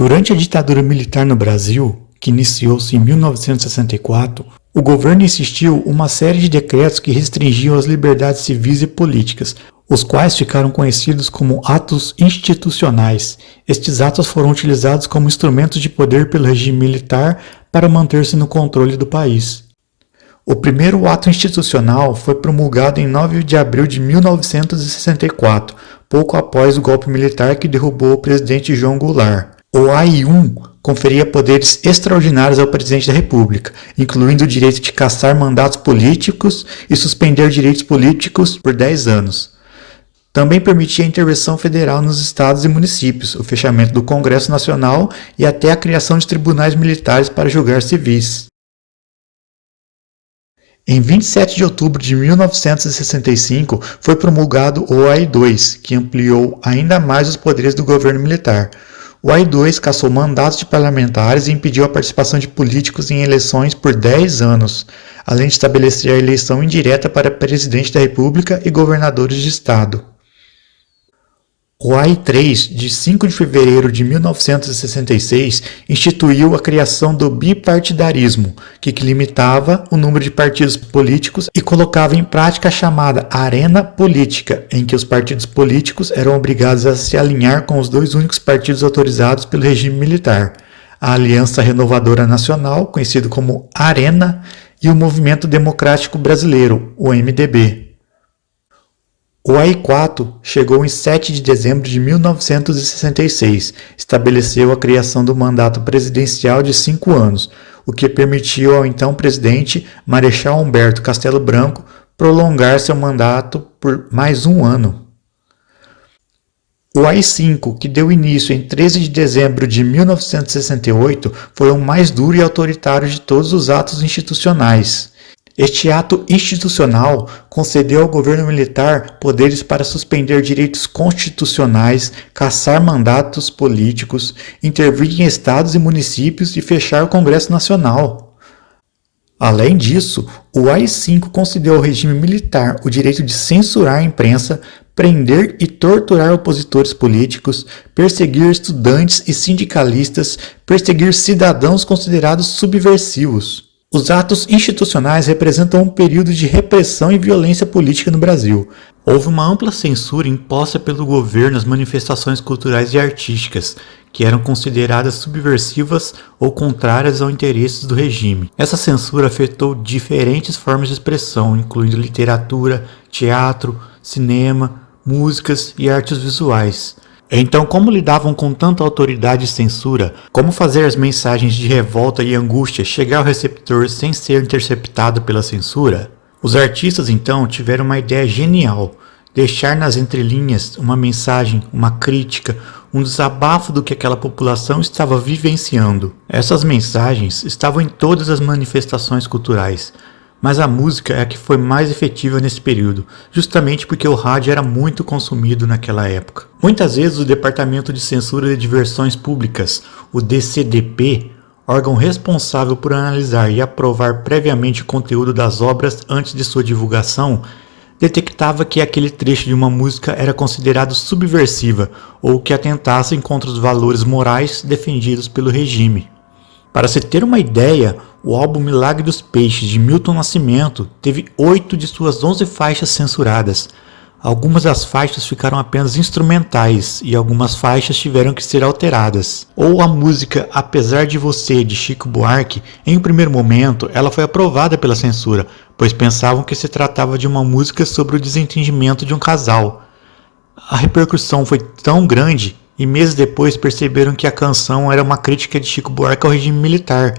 Durante a ditadura militar no Brasil, que iniciou-se em 1964, o governo insistiu uma série de decretos que restringiam as liberdades civis e políticas, os quais ficaram conhecidos como atos institucionais. Estes atos foram utilizados como instrumentos de poder pelo regime militar para manter-se no controle do país. O primeiro ato institucional foi promulgado em 9 de abril de 1964, pouco após o golpe militar que derrubou o presidente João Goulart. O AI-1 conferia poderes extraordinários ao presidente da República, incluindo o direito de cassar mandatos políticos e suspender direitos políticos por 10 anos. Também permitia a intervenção federal nos estados e municípios, o fechamento do Congresso Nacional e até a criação de tribunais militares para julgar civis. Em 27 de outubro de 1965, foi promulgado o AI-2, que ampliou ainda mais os poderes do governo militar. O AI-2 cassou mandatos de parlamentares e impediu a participação de políticos em eleições por 10 anos, além de estabelecer a eleição indireta para presidente da República e governadores de estado. O AI-3, de 5 de fevereiro de 1966, instituiu a criação do bipartidarismo, que limitava o número de partidos políticos e colocava em prática a chamada arena política, em que os partidos políticos eram obrigados a se alinhar com os dois únicos partidos autorizados pelo regime militar, a Aliança Renovadora Nacional, conhecido como ARENA, e o Movimento Democrático Brasileiro, o MDB. O AI-4 chegou em 7 de dezembro de 1966, estabeleceu a criação do mandato presidencial de 5 anos, o que permitiu ao então presidente, Marechal Humberto Castelo Branco, prolongar seu mandato por mais um ano. O AI-5, que deu início em 13 de dezembro de 1968, foi o mais duro e autoritário de todos os atos institucionais. Este ato institucional concedeu ao governo militar poderes para suspender direitos constitucionais, cassar mandatos políticos, intervir em estados e municípios e fechar o Congresso Nacional. Além disso, o AI-5 concedeu ao regime militar o direito de censurar a imprensa, prender e torturar opositores políticos, perseguir estudantes e sindicalistas, perseguir cidadãos considerados subversivos. Os atos institucionais representam um período de repressão e violência política no Brasil. Houve uma ampla censura imposta pelo governo às manifestações culturais e artísticas, que eram consideradas subversivas ou contrárias aos interesses do regime. Essa censura afetou diferentes formas de expressão, incluindo literatura, teatro, cinema, músicas e artes visuais. Então, como lidavam com tanta autoridade e censura? Como fazer as mensagens de revolta e angústia chegar ao receptor sem ser interceptado pela censura? Os artistas, então, tiveram uma ideia genial: deixar nas entrelinhas uma mensagem, uma crítica, um desabafo do que aquela população estava vivenciando. Essas mensagens estavam em todas as manifestações culturais, mas a música é a que foi mais efetiva nesse período, justamente porque o rádio era muito consumido naquela época. Muitas vezes o Departamento de Censura de Diversões Públicas, o DCDP, órgão responsável por analisar e aprovar previamente o conteúdo das obras antes de sua divulgação, detectava que aquele trecho de uma música era considerado subversiva ou que atentasse contra os valores morais defendidos pelo regime. Para se ter uma ideia, o álbum Milagre dos Peixes, de Milton Nascimento, teve 8 de suas 11 faixas censuradas. Algumas das faixas ficaram apenas instrumentais e algumas faixas tiveram que ser alteradas. Ou a música Apesar de Você, de Chico Buarque, em um primeiro momento ela foi aprovada pela censura, pois pensavam que se tratava de uma música sobre o desentendimento de um casal. A repercussão foi tão grande e meses depois perceberam que a canção era uma crítica de Chico Buarque ao regime militar.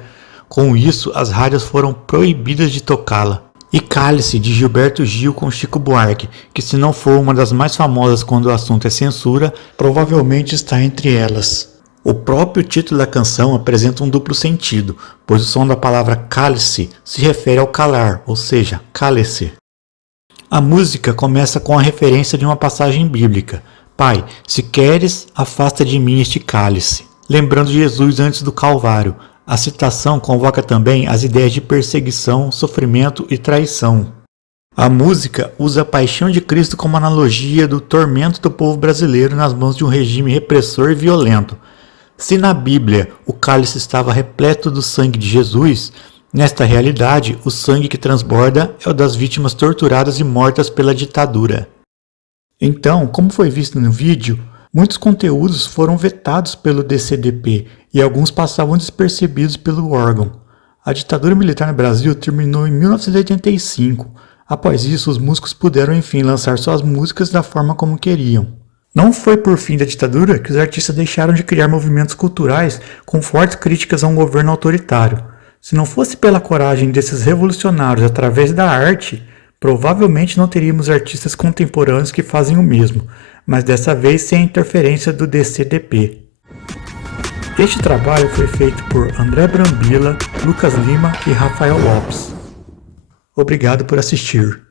Com isso, as rádios foram proibidas de tocá-la. E Cálice, de Gilberto Gil com Chico Buarque, que se não for uma das mais famosas quando o assunto é censura, provavelmente está entre elas. O próprio título da canção apresenta um duplo sentido, pois o som da palavra cálice se refere ao calar, ou seja, cálice. A música começa com a referência de uma passagem bíblica: Pai, se queres, afasta de mim este cálice, lembrando Jesus antes do Calvário. A citação convoca também as ideias de perseguição, sofrimento e traição. A música usa a paixão de Cristo como analogia do tormento do povo brasileiro nas mãos de um regime repressor e violento. Se na Bíblia o cálice estava repleto do sangue de Jesus, nesta realidade o sangue que transborda é o das vítimas torturadas e mortas pela ditadura. Então, como foi visto no vídeo, muitos conteúdos foram vetados pelo DCDP e alguns passavam despercebidos pelo órgão. A ditadura militar no Brasil terminou em 1985. Após isso, os músicos puderam enfim lançar suas músicas da forma como queriam. Não foi por fim da ditadura que os artistas deixaram de criar movimentos culturais com fortes críticas a um governo autoritário. Se não fosse pela coragem desses revolucionários através da arte, provavelmente não teríamos artistas contemporâneos que fazem o mesmo, mas dessa vez sem a interferência do DCDP. Este trabalho foi feito por André Brambila, Lucas Lima e Rafael Lopes. Obrigado por assistir.